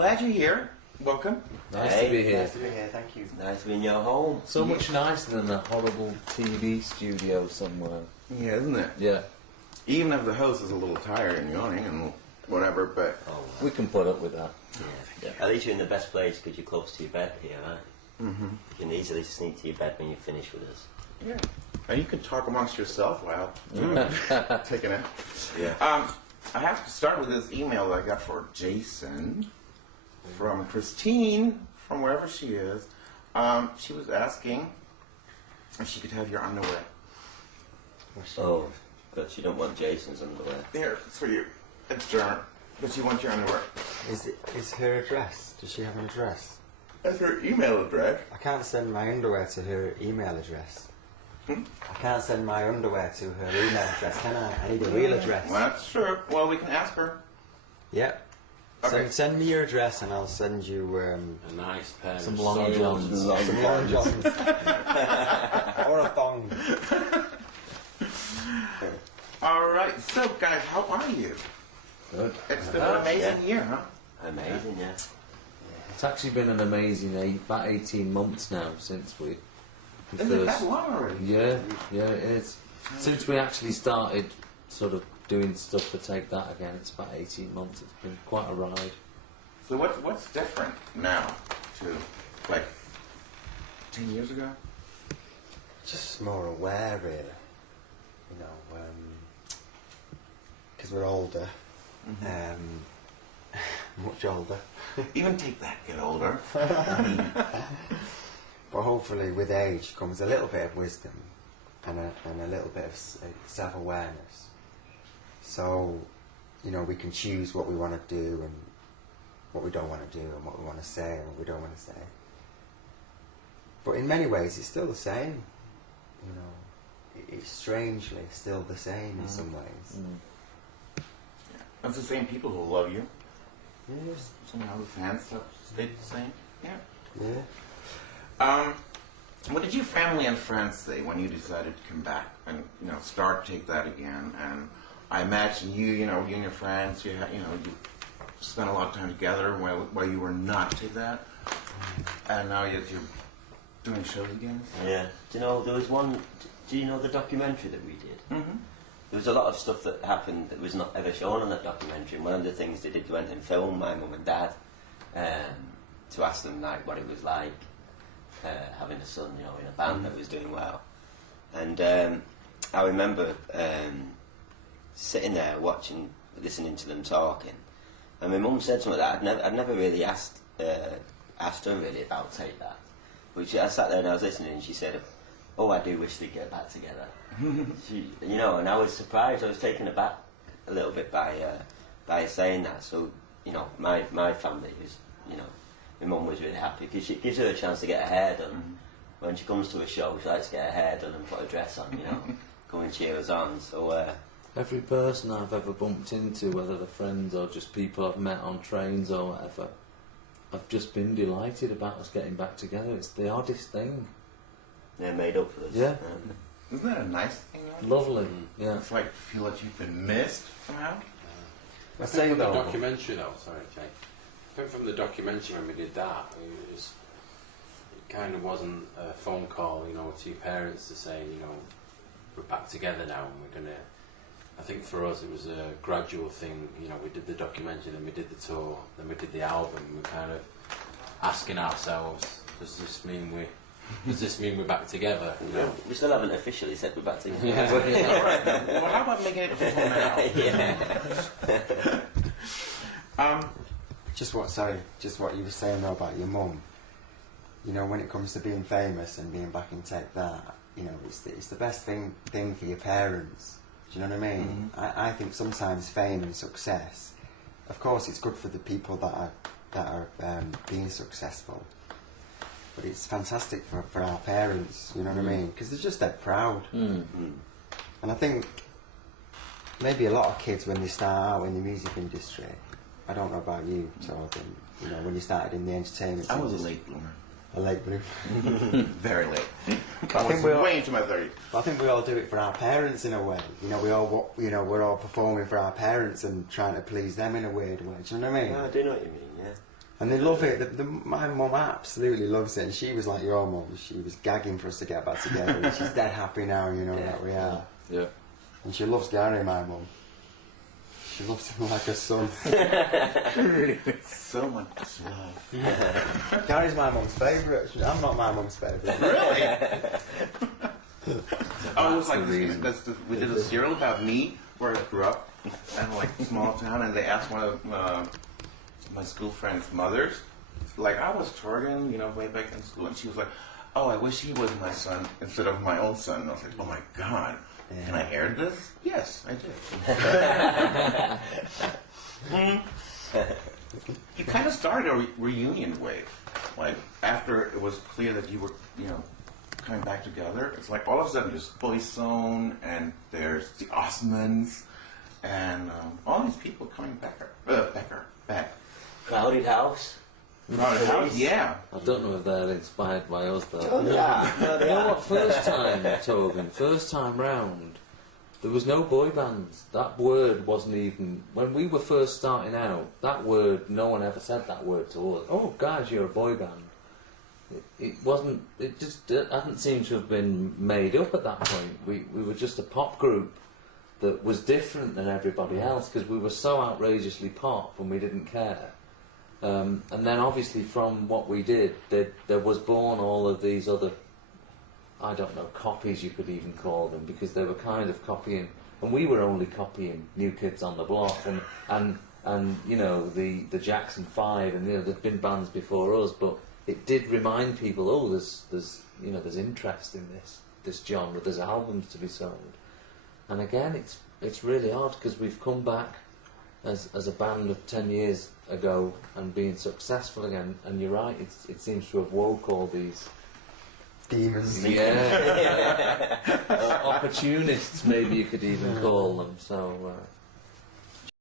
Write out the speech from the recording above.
Glad you're here. Welcome. Nice to be here. Nice to be here, thank you. Nice to be in your home. So much nicer than a horrible TV studio somewhere. Yeah, isn't it? Yeah. Even if the host is a little tired and yawning and whatever, but We can put up with that. Yeah. At least you're in the best place because you're close to your bed here, right? mm-hmm. You can easily sneak to your bed when you finish with us. Yeah. And you can talk amongst yourself while taking it. Yeah. I have to start with this email that I got for Jason from Christine, from wherever she is. She was asking if she could have your underwear. Oh, but you don't want Jason's underwear. Here, it's for you. It's German, but you want your underwear. Is her address? Does she have an address? That's her email address. I can't send my underwear to her email address. I can't send my underwear to her email address, can I? I need a real address. Well, that's true. Well, we can ask her. Yep. Okay. Send me your address and I'll send you A nice pair some of long johns. Some long johns. Or a thong. All right. So, guys, how are you? Good. It's been an amazing year, huh? Amazing, yeah. It's actually been an amazing about 18 months now since we Is it that long already? Yeah, it is. Since we actually started sort of doing stuff to Take That again, it's about 18 months. It's been quite a ride. So what's different now to like 10 years ago? Just more aware, really. You know, because we're older. Much older. Even Take That, get older. But hopefully with age comes a little bit of wisdom and a little bit of self-awareness. So, you know, we can choose what we want to do and what we don't want to do and what we want to say and what we don't want to say. But in many ways it's still the same. You know, it's strangely still the same in some ways. It's the same people who love you. Yes. Somehow the fans stuff stayed the same. Yeah. Yeah. What did your family and friends say when you decided to come back and start Take That again? And I imagine you and your friends, you spent a lot of time together while you were not Take That, and now you're doing shows again. Yeah. Do you know, there was one... Do you know the documentary that we did? Mm-hmm. There was a lot of stuff that happened that was not ever shown on that documentary, and one of the things they did went and filmed my mum and dad to ask them like what it was like having a son, in a band that was doing well. And I remember sitting there listening to them talking, and my mum said something like that I'd never really asked her really about Take That. Which I sat there and I was listening, and she said, "Oh, I do wish they'd get back together." And I was surprised. I was taken aback a little bit by saying that. So, my family was, my mum was really happy because it gives her a chance to get her hair done. When she comes to a show, she likes to get her hair done and put a dress on, go and cheer us on. So Every person I've ever bumped into, whether they're friends or just people I've met on trains or whatever, I've just been delighted about us getting back together. It's the oddest thing. they're made up for us. Yeah. Isn't that a nice thing? Lovely. Yeah. It's like feel like you've been missed somehow. I think from the documentary though, sorry Jake, I think from the documentary when we did that, it kind of wasn't a phone call, to your parents to say, we're back together now and we're going to, I think for us it was a gradual thing, we did the documentary, then we did the tour, then we did the album, we're kind of asking ourselves, does this mean we're back together? We still haven't officially said we're back together. Yeah. All right. Well, how about making it official now? Just what you were saying though about your mum. When it comes to being famous and being back in Take That, it's the best thing for your parents. Do you know what I mean? I think sometimes fame and success, of course, it's good for the people that are being successful. But it's fantastic for our parents, you know what I mean? Because they're just that proud. And I think maybe a lot of kids when they start out in the music industry, I don't know about you, Torgen, when you started in the entertainment I was a industry. late bloomer. A late bloomer. Very late. I think we're way into my 30s. I think we all do it for our parents in a way. We're all performing for our parents and trying to please them in a weird way. Do you know what I mean? I do know what you mean, yeah. And they love it. My mum absolutely loves it, and she was like your mum. She was gagging for us to get back together. And she's dead happy now, you know, that we are. Yeah. And she loves Gary, my mum. She loves him like a son. So much love. Gary's my mum's favourite. I'm not my mum's favourite. Really? Oh, it was like we did a serial about me where I grew up in like a small town, and they asked one of my school friends' mothers, like I was Torgen, you know, way back in school, and she was like, "Oh, I wish he was my son instead of my own son." And I was like, "Oh my God, can I air this?" Yes, I did. You kind of started a reunion wave, like after it was clear that you were, you know, coming back together. It's like all of a sudden there's Boyzone and there's the Osmonds and all these people coming back. Crowded House. Crowded House, yeah. I don't know if they're inspired by us though. Oh, yeah. No, You know what? First time, Torgen, first time round, there was no boy bands. That word wasn't even... When we were first starting out, that word, no one ever said that word to us. Oh, guys, you're a boy band. It wasn't... It just hadn't seemed to have been made up at that point. We were just a pop group that was different than everybody else because we were so outrageously pop and we didn't care. And then obviously from what we did, there was born all of these other... I don't know, copies you could even call them, because they were kind of copying, and we were only copying New Kids on the Block and you know the Jackson 5, and you know there've been bands before us, but it did remind people, oh, there's you know there's interest in this genre, there's albums to be sold, and again it's really odd because we've come back as a band of 10 years ago and being successful again, and you're right, it seems to have woke all these demons. Yeah. Opportunists, maybe you could even call them. So